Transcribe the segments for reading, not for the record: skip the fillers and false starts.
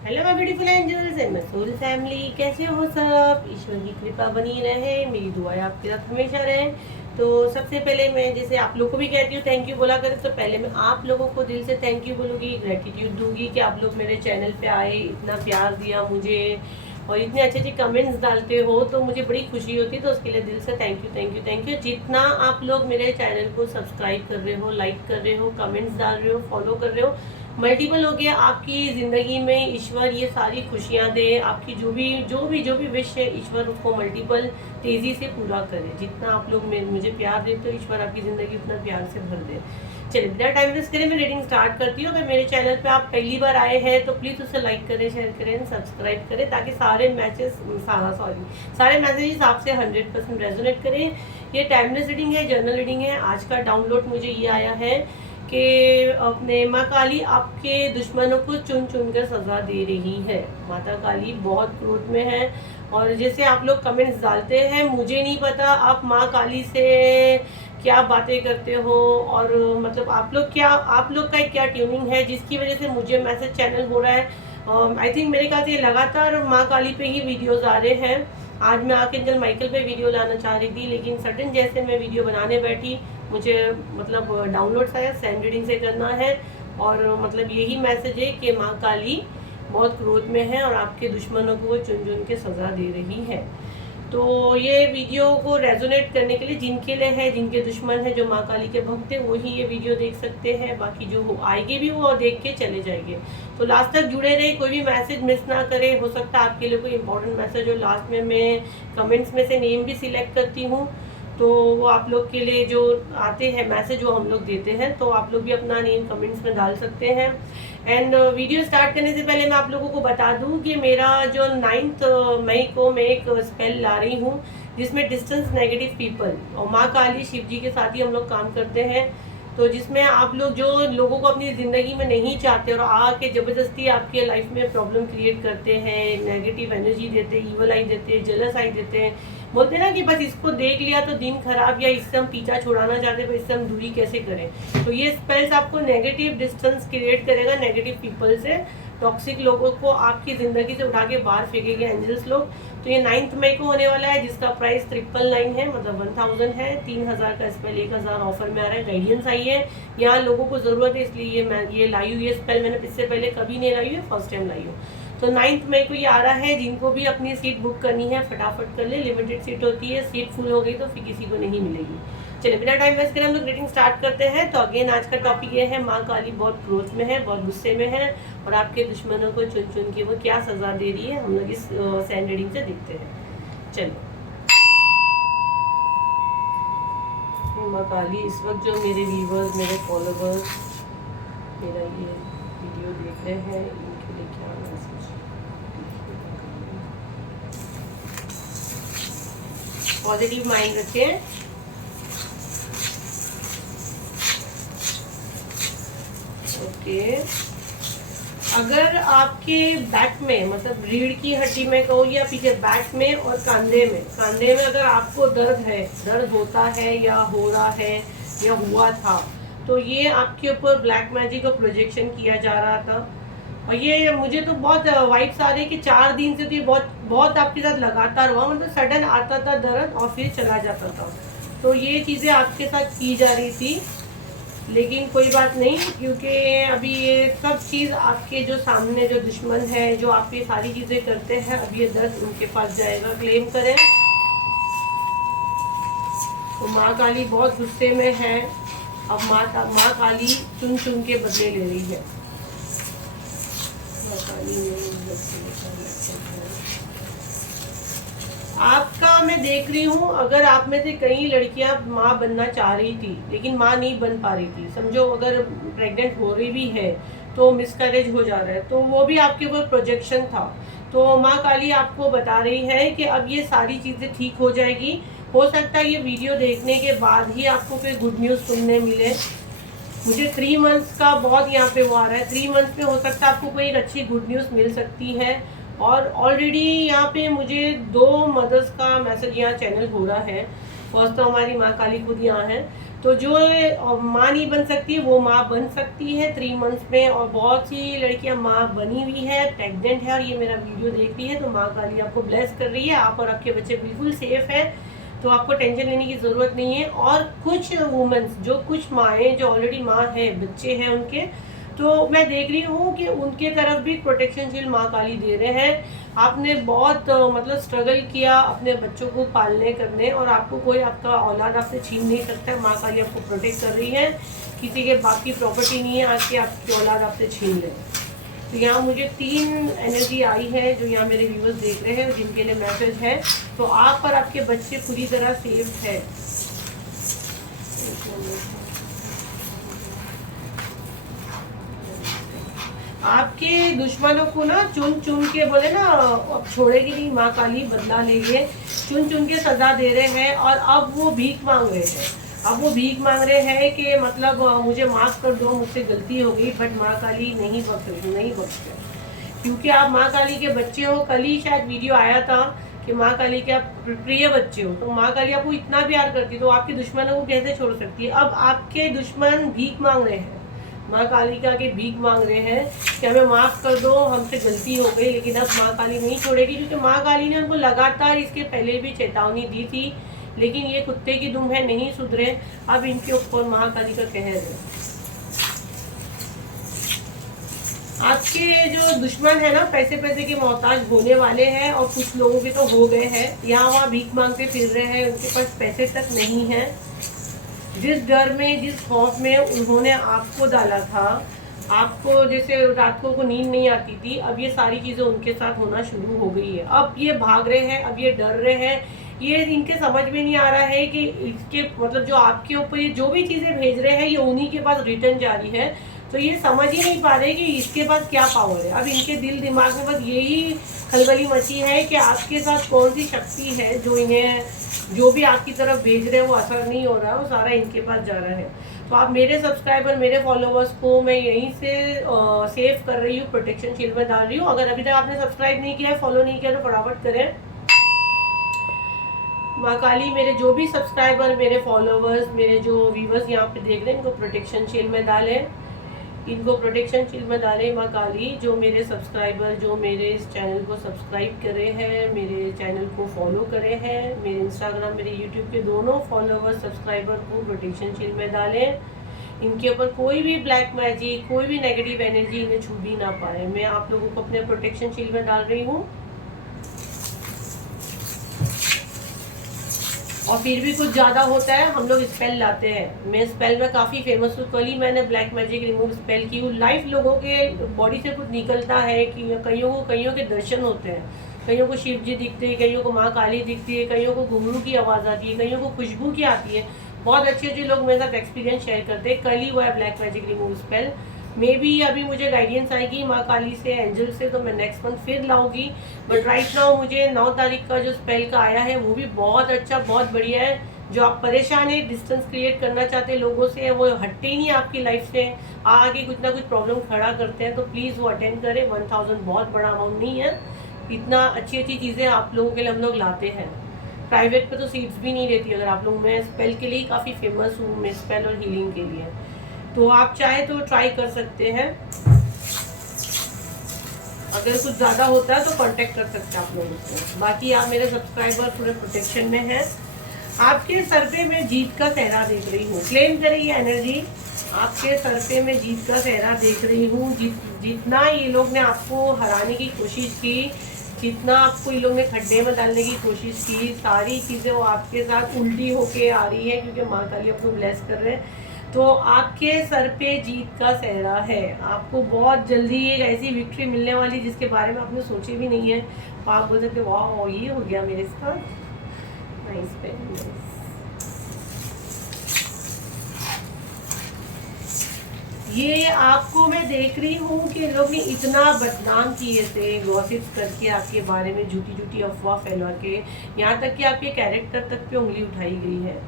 Hello my beautiful angels and my soul family, कैसे हो सब। ईश्वर की कृपा बनी रहे, मेरी दुआएं आपके साथ हमेशा रहे। तो सबसे पहले मैं जैसे आप लोगों को भी कहती हूँ थैंक यू बोला करें, तो पहले मैं आप लोगों को दिल से थैंक यू बोलूँगी, ग्रेटिट्यूड दूंगी कि आप लोग मेरे चैनल पे आए, इतना प्यार दिया मुझे और इतने अच्छे अच्छे कमेंट्स डालते हो, तो मुझे बड़ी खुशी होती है। तो उसके लिए दिल से thank you thank you thank you. जितना आप लोग मेरे चैनल को सब्सक्राइब कर रहे हो, लाइक कर रहे हो, कमेंट्स डाल रहे हो, फॉलो कर रहे हो, मल्टीपल हो गया आपकी ज़िंदगी में। ईश्वर ये सारी खुशियाँ दे, आपकी जो भी विश है ईश्वर उसको मल्टीपल तेज़ी से पूरा करे। जितना आप लोग मुझे प्यार देते हो, ईश्वर आपकी ज़िंदगी उतना प्यार से भर दे। चलिए बिना टाइम वेस्ट करें मैं रीडिंग स्टार्ट करती हूँ। अगर मेरे चैनल पे आप पहली बार आए हैं तो प्लीज़ उसे लाइक करें, शेयर करें, सब्सक्राइब करें, ताकि सारे मैसेजेस आपसे 100% रेजोनेट करें। ये टाइमलेस रीडिंग है, जर्नल रीडिंग है। आज का डाउनलोड मुझे ये आया है कि अपने माँ काली आपके दुश्मनों को चुन चुन कर सजा दे रही है। माता काली बहुत क्रोध में है और जैसे आप लोग कमेंट्स डालते हैं, मुझे नहीं पता आप माँ काली से क्या बातें करते हो और मतलब आप लोग का क्या ट्यूनिंग है जिसकी वजह से मुझे मैसेज चैनल हो रहा है। आई थिंक मेरे ख्याल से ये लगातार माँ काली पे ही वीडियोस आ रहे हैं। आज मैं आर्कएंजल माइकल पे वीडियो लाना चाह रही थी, लेकिन सडन जैसे मैं वीडियो बनाने बैठी, मुझे मतलब डाउनलोड्स आया, सेंड रीडिंग से करना है और मतलब यही मैसेज है कि माँ काली बहुत क्रोध में है और आपके दुश्मनों को वो चुन चुन के सजा दे रही है। तो ये वीडियो को रेजोनेट करने के लिए जिनके लिए है, जिनके दुश्मन है, जो माँ काली के भक्त है, वही ये वीडियो देख सकते हैं। बाकी जो हो आएंगे भी वो देख के चले जाएंगे। तो लास्ट तक जुड़े रहे, कोई भी मैसेज मिस ना करें। हो सकता है आपके लिए कोई इंपॉर्टेंट मैसेज हो। लास्ट में मैं कमेंट्स में से नेम भी सिलेक्ट करती हूँ, तो वो आप लोग के लिए जो आते हैं मैसेज वो हम लोग देते हैं, तो आप लोग भी अपना नेम कमेंट्स में डाल सकते हैं। एंड वीडियो स्टार्ट करने से पहले मैं आप लोगों को बता दूं कि मेरा जो 9 मई को मैं एक स्पेल ला रही हूँ जिसमें डिस्टेंस नेगेटिव पीपल और माँ काली शिव जी के साथ ही हम लोग काम करते हैं। तो जिसमें आप लोग जो लोगों को अपनी ज़िंदगी में नहीं चाहते और आके ज़बरदस्ती आपके लाइफ में प्रॉब्लम क्रिएट करते हैं, नेगेटिव एनर्जी देते हैं, ईवल आई देते हैं, जेलस आई देते हैं, बोलते हैं ना कि बस इसको देख लिया तो दिन खराब, या इससे हम पीछा छुड़ाना चाहते हैं, इससे हम दूरी कैसे करें। तो ये स्पेल्स आपको नेगेटिव डिस्टेंस क्रिएट करेगा, नेगेटिव पीपल से, टॉक्सिक लोगों को आपकी ज़िंदगी से उठा के बाहर फेंकेंगे एंजल्स लोग। तो ये 9 मई को होने वाला है, जिसका प्राइस 999 है, मतलब 1000 है। 3000 का स्पेल 1000 ऑफर में आ रहा है। गाइडेंस आई है, यहाँ लोगों को ज़रूरत है, इसलिए ये लाई हुई है स्पेल। मैंने इससे पहले कभी नहीं लाई हुई, फर्स्ट टाइम लाई हूँ। तो 9 मई को ये आ रहा है। जिनको भी अपनी सीट बुक करनी है फटाफट कर ले, लिमिटेड सीट होती है, सीट फुल हो गई तो फिर किसी को नहीं मिलेगी। चलिए बिना टाइम वेस्ट करें हम लोग रीडिंग स्टार्ट करते हैं। तो अगेन आज का टॉपिक ये है, माँ काली बहुत क्रोध में है, बहुत गुस्से में है और आपके दुश्मनों को चुन चुन के वो क्या सजा दे रही है, हम लोग इस सैंड रीडिंग से देखते हैं। चलो माँ काली, इस वक्त जो मेरे व्यूवर्स, मेरे फॉलोवर्स मेरा ये वीडियो देख रहे हैं, इनके लिए क्या मैसेज। पॉजिटिव माइंड रखें। ओके, अगर आपके बैक में, मतलब रीढ़ की हड्डी में कहो या पीछे बैक में और कांधे में अगर आपको दर्द है, दर्द होता है या हो रहा है या हुआ था, तो ये आपके ऊपर ब्लैक मैजिक का प्रोजेक्शन किया जा रहा था। और ये मुझे तो बहुत वाइब्स आ रही कि 4 दिन से तो ये बहुत बहुत आपके साथ लगातार हुआ, मतलब सडन आता था दर्द और फिर चला जाता था। तो ये चीज़ें आपके साथ की जा रही थी, लेकिन कोई बात नहीं, क्योंकि अभी ये सब चीज़ आपके जो सामने जो दुश्मन है, जो आप ये सारी चीज़ें करते हैं, अब ये दर्द उनके पास जाएगा। क्लेम करें। तो माँ काली बहुत गुस्से में है। अब माँ काली चुन चुन के बदले ले रही है। आपका मैं देख रही हूँ, अगर आप में से कई लड़कियां माँ बनना चाह रही थी लेकिन माँ नहीं बन पा रही थी, समझो अगर प्रेग्नेंट हो रही भी है तो मिसकैरेज हो जा रहा है, तो वो भी आपके ऊपर प्रोजेक्शन था। तो माँ काली आपको बता रही है कि अब ये सारी चीज़ें ठीक हो जाएगी। हो सकता है ये वीडियो देखने के बाद ही आपको कोई गुड न्यूज़ सुनने मिले। मुझे 3 मंथ्स का बहुत यहाँ पे वो आ रहा है। 3 मंथ्स में हो सकता है आपको कोई एक अच्छी गुड न्यूज़ मिल सकती है। और ऑलरेडी यहाँ पे मुझे 2 मदर्स का मैसेज यहाँ चैनल हो रहा है फर्स्ट तो हमारी माँ काली खुद यहाँ है। तो जो माँ नहीं बन सकती वो माँ बन सकती है 3 मंथ्स में, और बहुत सी लड़कियाँ माँ बनी हुई है, प्रेग्नेंट है और ये मेरा वीडियो देख रही है, तो माँ काली आपको ब्लेस कर रही है। आप और आपके बच्चे बिल्कुल सेफ है, तो आपको टेंशन लेने की ज़रूरत नहीं है। और कुछ वुमेन्स, जो कुछ माएँ जो ऑलरेडी माँ है, बच्चे हैं उनके, तो मैं देख रही हूँ कि उनके तरफ भी प्रोटेक्शन शील्ड माँ काली दे रहे हैं। आपने बहुत मतलब स्ट्रगल किया अपने बच्चों को पालने करने, और आपको कोई आपका औलाद आपसे छीन नहीं सकता है। माँ काली आपको प्रोटेक्ट कर रही है, किसी के बाप की प्रॉपर्टी नहीं है आके आपकी औलाद आपसे छीन ले। तो यहाँ मुझे 3 एनर्जी आई है जो यहाँ मेरे व्यूअर्स देख रहे हैं, जिनके लिए मैसेज है। तो आप और आपके बच्चे पूरी तरह सेफ है। आपके दुश्मनों को ना चुन चुन के, बोले ना अब छोड़ेगी नहीं माँ काली, बदला लेंगे, चुन चुन के सजा दे रहे हैं। और अब वो भीख मांग रहे हैं, अब वो भीख मांग रहे हैं कि मतलब मुझे माफ़ कर दो, मुझसे गलती हो गई। बट माँ काली नहीं बख्शे, क्योंकि आप माँ काली के बच्चे हो। कल ही शायद वीडियो आया था कि माँ काली के आप प्रिय बच्चे हो, तो माँ काली आपको इतना प्यार करती है, तो आपके दुश्मनों को कैसे छोड़ सकती है। अब आपके दुश्मन भीख मांग रहे हैं, माँ काली का के भीख मांग रहे हैं कि हमें माफ़ कर दो, हमसे गलती हो गई। लेकिन अब माँ काली नहीं छोड़ेगी, क्योंकि माँ काली ने उनको लगातार इसके पहले भी चेतावनी दी थी, लेकिन ये कुत्ते की दुम है, नहीं सुधरे। अब इनके ऊपर माँ काली का कहर है। आपके जो दुश्मन है ना, पैसे के मोहताज होने वाले हैं, और कुछ लोगों के तो हो गए हैं। यहाँ वहाँ भीख मांगते फिर रहे हैं, उनके पास पैसे तक नहीं है। जिस डर में, जिस खौफ में उन्होंने आपको डाला था, आपको जैसे रात को नींद नहीं आती थी, अब ये सारी चीज़ें उनके साथ होना शुरू हो गई है। अब ये भाग रहे हैं, अब ये डर रहे हैं। ये इनके समझ में नहीं आ रहा है कि इसके मतलब जो आपके ऊपर ये जो भी चीज़ें भेज रहे हैं, ये उन्हीं के पास रिटर्न जारी है। तो ये समझ ही नहीं पा रहे कि इसके पास क्या पावर है। अब इनके दिल दिमाग में बस यही खलबली मची है कि आपके साथ कौन सी शक्ति है जो इन्हें, जो भी आपकी तरफ भेज रहे हैं वो असर नहीं हो रहा है, वो सारा इनके पास जा रहा है। तो आप मेरे सब्सक्राइबर, मेरे फॉलोवर्स को मैं यहीं से सेव कर रही हूँ, प्रोटेक्शन शील्ड में डाल रही हूँ। अगर अभी तक आपने सब्सक्राइब नहीं किया है, फॉलो नहीं किया, तो फटाफट करें। माँ काली मेरे जो भी सब्सक्राइबर, मेरे फॉलोवर्स, मेरे जो व्यूवर्स यहाँ पे देख रहे हैं, इनको प्रोटेक्शन शील्ड में डालें, इनको प्रोटेक्शन शील्ड में डालें। माँ काली जो मेरे सब्सक्राइबर, जो मेरे इस चैनल को सब्सक्राइब करे हैं, मेरे चैनल को फॉलो करे हैं, मेरे इंस्टाग्राम, मेरे यूट्यूब के दोनों फॉलोवर्स, सब्सक्राइबर को प्रोटेक्शन शील्ड में डालें। इनके ऊपर कोई भी ब्लैक मैजिक, कोई भी नेगेटिव एनर्जी इन्हें छू भी ना पाए। मैं आप लोगों को अपने प्रोटेक्शन शील्ड में डाल रही हूँ। और फिर भी कुछ ज़्यादा होता है, हम लोग स्पेल लाते हैं। मैं स्पेल में काफ़ी फेमस हूँ। कल ही मैंने ब्लैक मैजिक रिमूव स्पेल की हूँ। लाइफ लोगों के बॉडी से कुछ निकलता है कि कईयों के दर्शन होते हैं, कईयों को शिव जी दिखते हैं, कईयों को माँ काली दिखती है, कईयों को घुंघरू की आवाज़ आती है, कईयों को खुशबू की आती है। बहुत अच्छे लोग मेरे साथ एक्सपीरियंस शेयर करते हैं। कल ही हुआ है black magic remove spell. May be अभी मुझे गाइडेंस आएगी माँ काली से, एंजल से, तो मैं नेक्स्ट मंथ फिर लाऊंगी। बट राइट नाउ मुझे 9 तारीख का जो स्पेल का आया है वो भी बहुत अच्छा, बहुत बढ़िया है। जो आप परेशान है, डिस्टेंस क्रिएट करना चाहते हैं लोगों से, वो हटते ही नहीं आपकी लाइफ से, आगे कुछ ना कुछ प्रॉब्लम खड़ा करते हैं, तो प्लीज़ वो अटेंड करें। 1000 बहुत बड़ा अमाउंट नहीं है, इतना अच्छी चीज़ें आप लोगों के लिए हम लोग लाते हैं। प्राइवेट पे तो सीट्स भी नहीं रहती अगर आप लोग। मैं स्पेल के लिए काफ़ी फेमस हूँ, मैं स्पेल और हीलिंग के लिए। तो आप चाहे तो ट्राई कर सकते हैं। अगर कुछ ज़्यादा होता है तो कांटेक्ट कर सकते हैं आप लोगों को। बाकी आप मेरे सब्सक्राइबर पूरे प्रोटेक्शन में हैं। आपके सर पे मैं जीत का सेहरा देख रही हूँ। क्लेम करें ये एनर्जी। आपके सर पे मैं जीत का सेहरा देख रही हूँ। जितना ये लोग ने आपको हराने की कोशिश की, जितना आपको ये लोग ने खड्डे में डालने की कोशिश की, सारी चीज़ें वो आपके साथ उल्टी होके आ रही है, क्योंकि माँ काली आपको ब्लेस कर रहे हैं। तो आपके सर पे जीत का सेहरा है। आपको बहुत जल्दी एक ऐसी विक्ट्री मिलने वाली जिसके बारे में आपने सोचे भी नहीं है। तो आप बोल सकते वाह ये हो गया मेरे साथ। नाइस पे ये आपको मैं देख रही हूँ कि लोग ने इतना बदनाम किए थे, गॉसिप्स करके आपके बारे में झूठी अफवाह फैला के, यहाँ तक कि आपके कैरेक्टर तक पे उंगली उठाई गई है।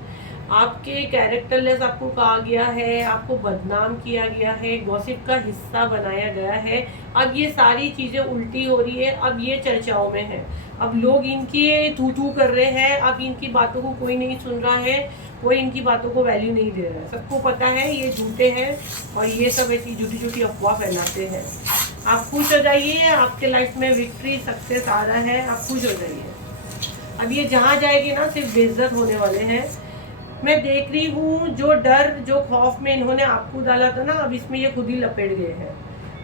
आपके कैरेक्टरलेस आपको कहा गया है, आपको बदनाम किया गया है, गॉसिप का हिस्सा बनाया गया है। अब ये सारी चीज़ें उल्टी हो रही है, अब ये चर्चाओं में है, अब लोग इनकी थू थू कर रहे हैं, अब इनकी बातों को कोई नहीं सुन रहा है, कोई इनकी बातों को वैल्यू नहीं दे रहा है। सबको पता है ये झूठे हैं और ये सब ऐसी झूठी झूठी अफवाह फैलाते हैं। आप खुश हो जाइए, आपके लाइफ में विक्ट्री सक्सेस आ रहा है, आप खुश हो जाइए। अब ये जहाँ जाएगी ना सिर्फ बेइज्जत होने वाले हैं। मैं देख रही हूँ जो डर जो खौफ में इन्होंने आपको डाला था ना, अब इसमें ये खुद ही लपेट गए हैं।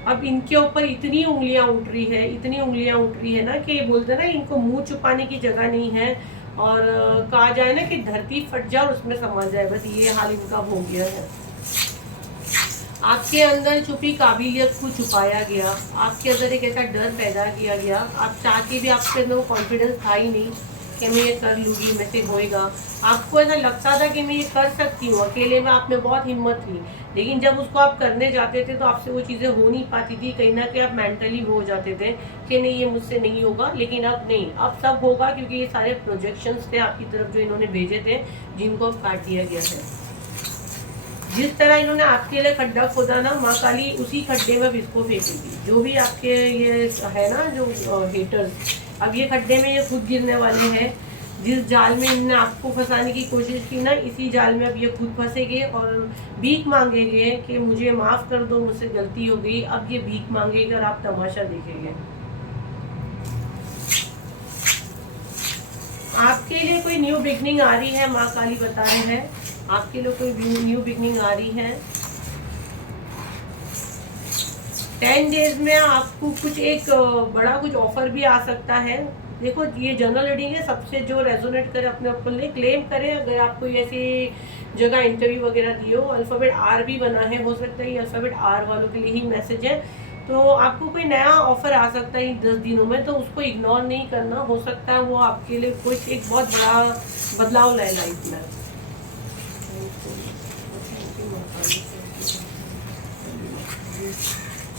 अब इनके ऊपर इतनी उंगलियां उठ रही है, इतनी उंगलियां उठ रही है ना कि ये बोलते ना इनको मुंह छुपाने की जगह नहीं है। और कहा जाए ना कि धरती फट जाए और उसमें समा जाए, बस ये हाल इनका हो गया है। आपके अंदर छुपी काबिलियत को छुपाया गया, आपके अंदर एक ऐसा डर पैदा किया गया, आप चाह के भी आपके अंदर वो कॉन्फिडेंस था ही नहीं कि मैं ये कर लूँगी, मैं से होएगा। आपको ऐसा लगता था कि मैं ये कर सकती हूँ, अकेले में आप में बहुत हिम्मत थी, लेकिन जब उसको आप करने जाते थे तो आपसे वो चीज़ें हो नहीं पाती थी। कहीं ना कहीं आप मेंटली वो हो जाते थे कि नहीं ये मुझसे नहीं होगा। लेकिन अब नहीं, अब सब होगा, क्योंकि ये सारे प्रोजेक्शंस थे आपकी तरफ जो इन्होंने भेजे थे, जिनको अब काट दिया गया है। जिस तरह इन्होंने आपके लिए खड्डा खोदा ना, माँ काली उसी खड्डे में अब इसको फेंकेगी। जो भी आपके ये है ना जो हेटर्स, अब ये खड्डे में ये खुद गिरने वाले हैं। जिस जाल में इन्होंने आपको फंसाने की कोशिश की ना, इसी जाल में अब ये खुद फंसेंगे और भीख मांगेंगे कि मुझे माफ़ कर दो, मुझसे गलती हो गई। अब ये भीख मांगेंगे और आप तमाशा देखेंगे। आपके लिए कोई न्यू बिगनिंग आ रही है, माँ काली बता रहे हैं। आपके लिए कोई न्यू बिगनिंग आ रही है। 10 डेज में आपको कुछ एक बड़ा कुछ ऑफर भी आ सकता है। देखो ये जनरल रीडिंग है, सबसे जो रेजोनेट करे अपने ऊपर ले क्लेम करें। अगर आपको ऐसी जगह इंटरव्यू वगैरह दिए हो, अल्फ़ाबेट आर भी बना है, हो सकता है ये अल्फ़ाबेट आर वालों के लिए ही मैसेज है। तो आपको कोई नया ऑफर आ सकता है इन 10 दिनों में, तो उसको इग्नोर नहीं करना। हो सकता है वो आपके लिए कुछ एक बहुत बड़ा बदलाव लाए लाइफ में।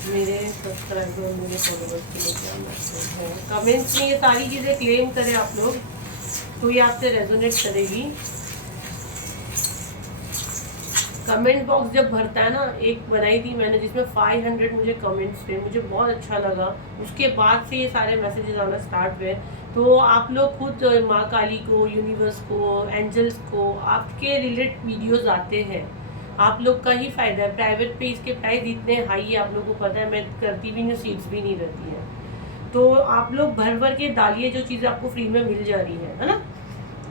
मेरे सब्सक्राइबर मेरे फॉलोअर्स के लिए क्या मैसेज है कमेंट्स में, ये सारी चीज़ें क्लेम करें आप लोग, तो ये आपसे रेजोनेट करेगी। कमेंट बॉक्स जब भरता है ना, एक बनाई थी मैंने जिसमें 500 मुझे कमेंट्स थे, मुझे बहुत अच्छा लगा। उसके बाद से ये सारे मैसेजेस आना स्टार्ट हुए। तो आप लोग खुद माँ काली को, यूनिवर्स को, एंजल्स को, आपके रिलेटेड वीडियोस आते हैं, आप लोग का ही फायदा है। प्राइवेट पे इसके प्राइस इतने हाई है, आप लोगों को पता है, मैं करती भी नहीं, सीट्स भी नहीं रहती हैं। तो आप लोग भर भर के डालिए जो चीज़ें आपको फ्री में मिल जा रही है ना।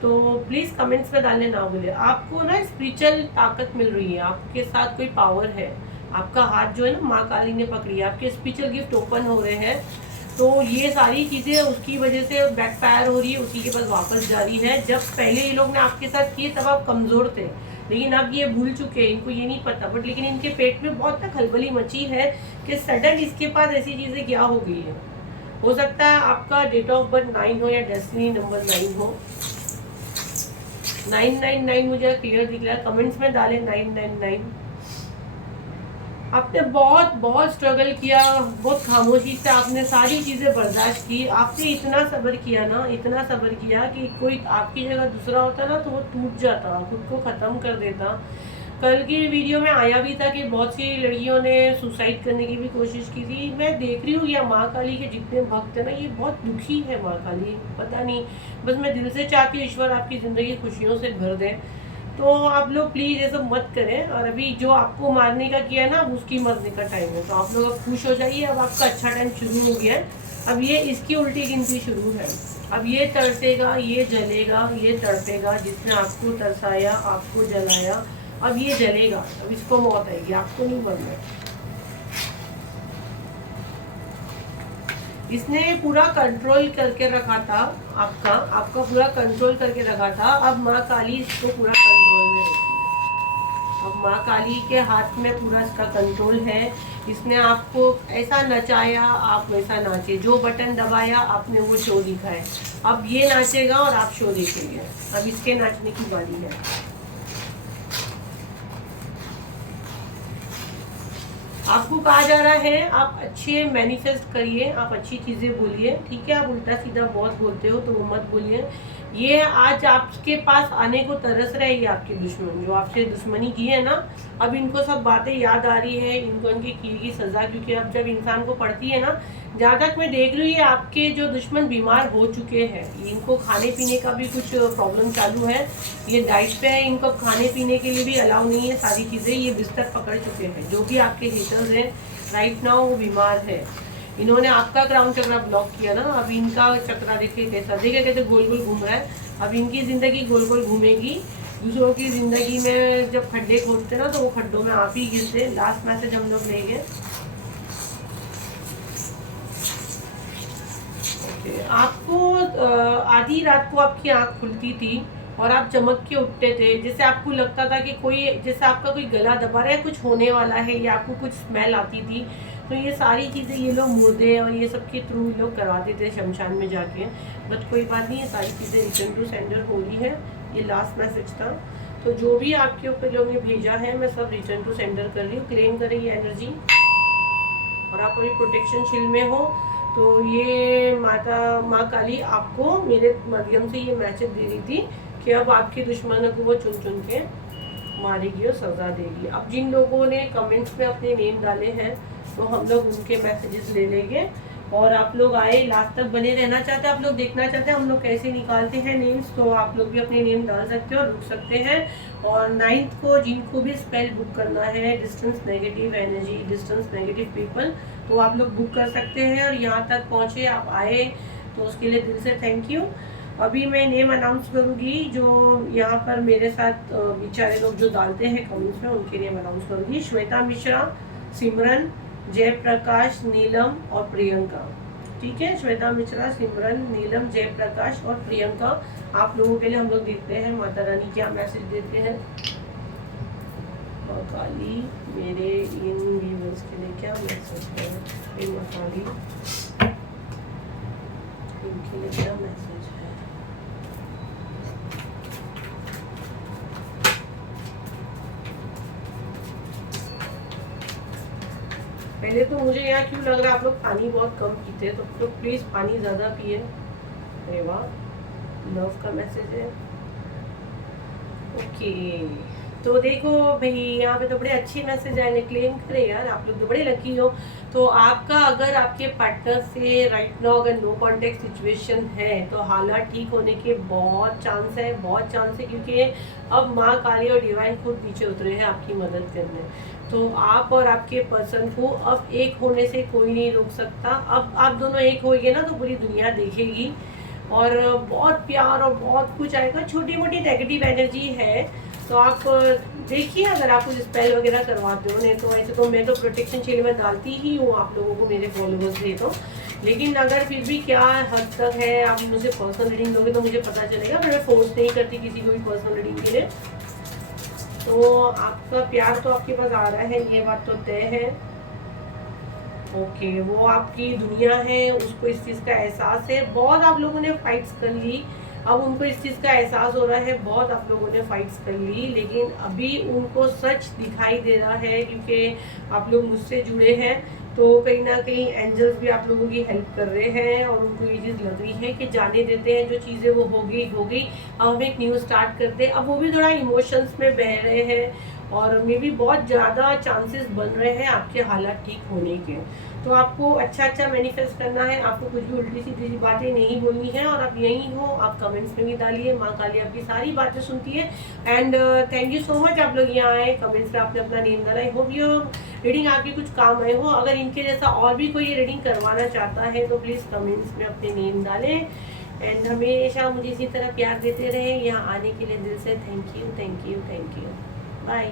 तो प्लीज़ कमेंट्स में डालने ना भूलिए। आपको ना स्पिरिचुअल ताकत मिल रही है, आपके साथ कोई पावर है, आपका हाथ जो है ना माँ काली ने पकड़ी है, आपके स्पिरिचुअल गिफ्ट ओपन हो रहे हैं। तो ये सारी चीज़ें उसकी वजह से बैकफायर हो रही है, उसी के पास वापस जा रही है। जब पहले ये लोग ने आपके साथ किए तब आप कमज़ोर थे, लेकिन अब ये भूल चुके हैं, इनको ये नहीं पता। बट लेकिन इनके पेट में बहुत तक खलबली मची है कि सडन इसके पास ऐसी चीज़ें क्या हो गई है। हो सकता है आपका डेट ऑफ बर्थ 9 हो या डेस्टिनी नंबर 9 हो। 999 मुझे क्लियर दिख रहा है, कमेंट्स में डालें 999। आपने बहुत बहुत स्ट्रगल किया, बहुत खामोशी से आपने सारी चीज़ें बर्दाश्त की। आपने इतना सब्र किया ना, इतना सब्र किया कि कोई आपकी जगह दूसरा होता ना तो वो टूट जाता, खुद को ख़त्म कर देता। कल की वीडियो में आया भी था कि बहुत सी लड़कियों ने सुसाइड करने की भी कोशिश की थी। मैं देख रही हूँ या माँ काली के जितने भक्त हैं ना, ये बहुत दुखी है माँ काली, पता नहीं। बस मैं दिल से चाहती हूँ ईश्वर आपकी ज़िंदगी खुशियों से भर दें। तो आप लोग प्लीज़ ये सब मत करें। और अभी जो आपको मारने का किया है ना, उसकी मरने का टाइम है। तो आप लोग अब खुश हो जाइए, अब आपका अच्छा टाइम शुरू हो गया है। अब ये इसकी उल्टी गिनती शुरू है। अब ये तरसेगा, ये जलेगा, ये तड़पेगा। जिसने आपको तरसाया, आपको जलाया, अब ये जलेगा। अब इसको मौत आएगी, आपको नहीं मरना। इसने पूरा कंट्रोल करके रखा था, आपका पूरा कंट्रोल करके रखा था। अब माँ काली इसको पूरा कंट्रोल में रखी है। अब माँ काली के हाथ में पूरा इसका कंट्रोल है। इसने आपको ऐसा नचाया, आप वैसा नाचे, जो बटन दबाया आपने वो शो दिखा है। अब ये नाचेगा और आप शो देखेंगे। अब इसके नाचने की बारी है। आपको कहा जा रहा है आप अच्छे मैनिफेस्ट करिए, आप अच्छी चीज़ें बोलिए, ठीक है। आप उल्टा सीधा बहुत बोलते हो तो वो मत बोलिए। ये आज आपके पास आने को तरस रहे, ये आपके दुश्मन जो आपसे दुश्मनी की है ना, अब इनको सब बातें याद आ रही है, इनको इनकी की सज़ा, क्योंकि अब जब इंसान को पड़ती है ना, जहाँ तक मैं देख रही हूँ ये आपके जो दुश्मन बीमार हो चुके हैं, इनको खाने पीने का भी कुछ प्रॉब्लम चालू है, ये डाइट पे है, इनको खाने पीने के लिए भी अलाउ नहीं है सारी चीज़ें, ये बिस्तर पकड़ चुके हैं। जो भी आपके हेटर्स हैं राइट नाउ वो बीमार है, इन्होंने आपका क्राउन चक्रा ब्लॉक किया ना, अब इनका चक्रा देखिए कैसा, देखिए कैसे गोल गोल घूम रहा है। अब इनकी ज़िंदगी गोल गोल घूमेगी, दूसरों की ज़िंदगी में जब खड्डे खोदते ना तो वो खड्डों में आप ही गिरते। लास्ट मैसेज हम लोग लेंगे। आपको आधी रात को आपकी आँख खुलती थी और आप चमक के उठते थे, जैसे आपको लगता था कि कोई, जैसे आपका कोई गला दबा रहा है, कुछ होने वाला है, या आपको कुछ स्मेल आती थी। तो ये सारी चीज़ें ये लोग मुर्दे और ये सब के थ्रू लोग करवाते थे शमशान में जाके, बट कोई बात नहीं, ये सारी चीज़ें रिटर्न टू सेंडर हो रही है। ये लास्ट मैसेज था, तो जो भी आपके ऊपर लोगों ने भेजा है मैं सब रिटर्न टू सेंडर कर रही हूँ। क्लेम करें ये एनर्जी, और आप अभी प्रोटेक्शन शील्ड में हो तो ये माँ काली आपको मेरे माध्यम से ये मैसेज दे रही थी कि अब आपके दुश्मनों को वो चुन चुन के मारेगी और सज़ा देगी। अब जिन लोगों ने कमेंट्स में अपने नेम डाले हैं तो हम लोग उनके मैसेजेस ले लेंगे, और आप लोग आए लास्ट तक बने रहना चाहते हैं, आप लोग देखना चाहते हैं हम लोग कैसे निकालते हैं नेम्स, तो आप लोग भी अपने नेम डाल सकते हो और रुक सकते हैं। और 9th को जिनको भी स्पेल बुक करना है, distance negative energy, distance negative people, तो आप लोग बुक कर सकते हैं। और यहाँ तक पहुँचे, आप आए, तो उसके लिए दिल से थैंक यू। अभी मैं नेम अनाउंस करूँगी, जो यहाँ पर मेरे साथ बेचारे लोग जो डालते हैं कमेंट्स में, उनके नेम अनाउंस करूँगी। श्वेता मिश्रा, सिमरन, जयप्रकाश, नीलम और प्रियंका, ठीक है। श्वेता मिश्रा, सिमरन, नीलम, जयप्रकाश और प्रियंका, आप लोगों के लिए हम लोग देखते हैं माता रानी क्या मैसेज देते हैं। माँ काली मेरे इन व्यूअर्स के लिए क्या मैसेज है, माँ काली इनके लिए क्या मैसेज है। पहले तो मुझे यहाँ क्यों लग रहा है आप लोग पानी बहुत कम पीते हैं, तो प्लीज़ पानी ज़्यादा पिए। अरे वाह, लव का मैसेज है। ओके, तो देखो भाई यहाँ पे तो बड़े अच्छे मैसेज आए, क्लेम करे यार, आप लोग तो बड़े लकी हो। तो आपका अगर आपके पार्टनर से राइट नाउ अगर नो कॉन्टेक्ट सिचुएशन है तो हालात ठीक होने के बहुत चांस है, बहुत चांस है, क्योंकि अब माँ काली और डिवाइन खुद नीचे उतरे हैं आपकी मदद करने। तो आप और आपके पर्सन को अब एक होने से कोई नहीं रोक सकता। अब आप दोनों एक होइए ना तो पूरी दुनिया देखेगी, और बहुत प्यार और बहुत कुछ आएगा। छोटी मोटी नेगेटिव एनर्जी है तो आप देखिए, अगर आप कुछ स्पेल वगैरह करवाते हो, नहीं तो ऐसे तो मैं तो प्रोटेक्शन शील्ड में डालती ही हूँ आप लोगों को, मेरे फॉलोवर्स से। तो लेकिन अगर फिर भी क्या हद तक है, आप मुझे पर्सनल रीडिंग दोगे तो मुझे पता चलेगा, पर मैं फोर्स नहीं करती किसी को भी पर्सनल रीडिंग के लिए। तो आपका प्यार तो आपके पास आ रहा है, ये बात तो तय है। ओके, वो आपकी दुनिया है, उसको इस चीज़ का एहसास है। बहुत आप लोगों ने फाइट्स कर ली, अब उनको इस चीज़ का एहसास हो रहा है, बहुत आप लोगों ने फाइट्स कर ली, लेकिन अभी उनको सच दिखाई दे रहा है, क्योंकि आप लोग मुझसे जुड़े हैं। तो कहीं ना कहीं एंजल्स भी आप लोगों की हेल्प कर रहे हैं, और उनको ये चीज़ लग रही है कि जाने देते हैं, जो चीज़ें वो हो गई। अब हम एक न्यू स्टार्ट करते हैं। अब वो भी थोड़ा इमोशंस में बह रहे हैं, और मे भी बहुत ज़्यादा चांसेस बन रहे हैं आपके हालात ठीक होने के। तो आपको अच्छा मैनिफेस्ट करना है, आपको कुछ भी उल्टी सीधी बातें नहीं बोलनी है, और आप यहीं हो, आप कमेंट्स में भी डालिए, माँ काली आपकी सारी बातें सुनती है। And thank you so much, आप लोग यहाँ आए, कमेंट्स में आपने अपना नेम डाला। आई होप ये रीडिंग आपकी कुछ काम आए हो। अगर इनके जैसा और भी कोई ये रीडिंग करवाना चाहता है तो प्लीज़ कमेंट्स में अपने नेम डालें, एंड हमेशा मुझे इसी तरह प्यार देते रहें। यहाँ आने के लिए दिल से thank you, thank you, thank you. Bye.